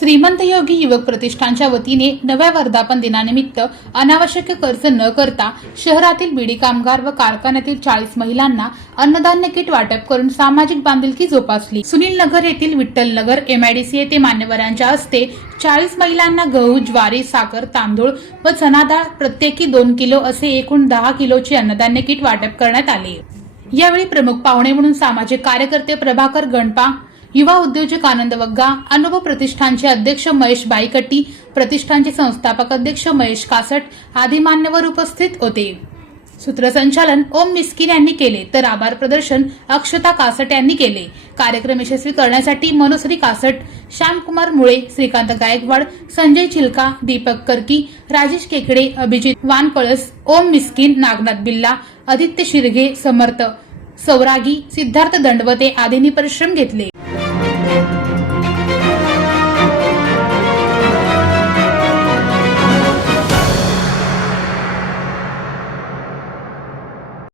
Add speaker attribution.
Speaker 1: श्रीमंत योगी युवक प्रतिष्ठानच्या वतीने नव्या वर्धापन दिनानिमित्त अनावश्यक खर्च न करता शहरातील बीडी कामगार व कारखान्यातील चाळीस महिलांना अन्नधान्य किट वाटप करून सामाजिक बांधिलकी जोपासली. सुनील नगर येथील विठ्ठल नगर एमआयडीसी येथे मान्यवरांच्या हस्ते चाळीस महिलांना गहू ज्वारी साखर तांदूळ व चना डाळ प्रत्येकी दोन किलो असे एकूण दहा किलोचे अन्नधान्य किट वाटप करण्यात आले. यावेळी प्रमुख पाहुणे म्हणून सामाजिक कार्यकर्ते प्रभाकर गणपा युवा उद्योजक आनंद वग्गा अनुभव प्रतिष्ठानचे अध्यक्ष महेश बाईकट्टी प्रतिष्ठानचे संस्थापक अध्यक्ष महेश कासट आदी मान्यवर उपस्थित होते. सूत्रसंचालन ओम मिस्किन यांनी केले तर आभार प्रदर्शन अक्षता कासट यांनी केले. कार्यक्रम यशस्वी करण्यासाठी मनोश्री कासट श्यामकुमार मुळे श्रीकांत गायकवाड संजय चिलका दीपक कर्की राजेश केकडे अभिजित वानकळस ओम मिस्किन नागनाथ बिल्ला आदित्य शिरगे समर्थ सौरागी सिद्धार्थ दंडवते आदींनी परिश्रम घेतले. Thank you.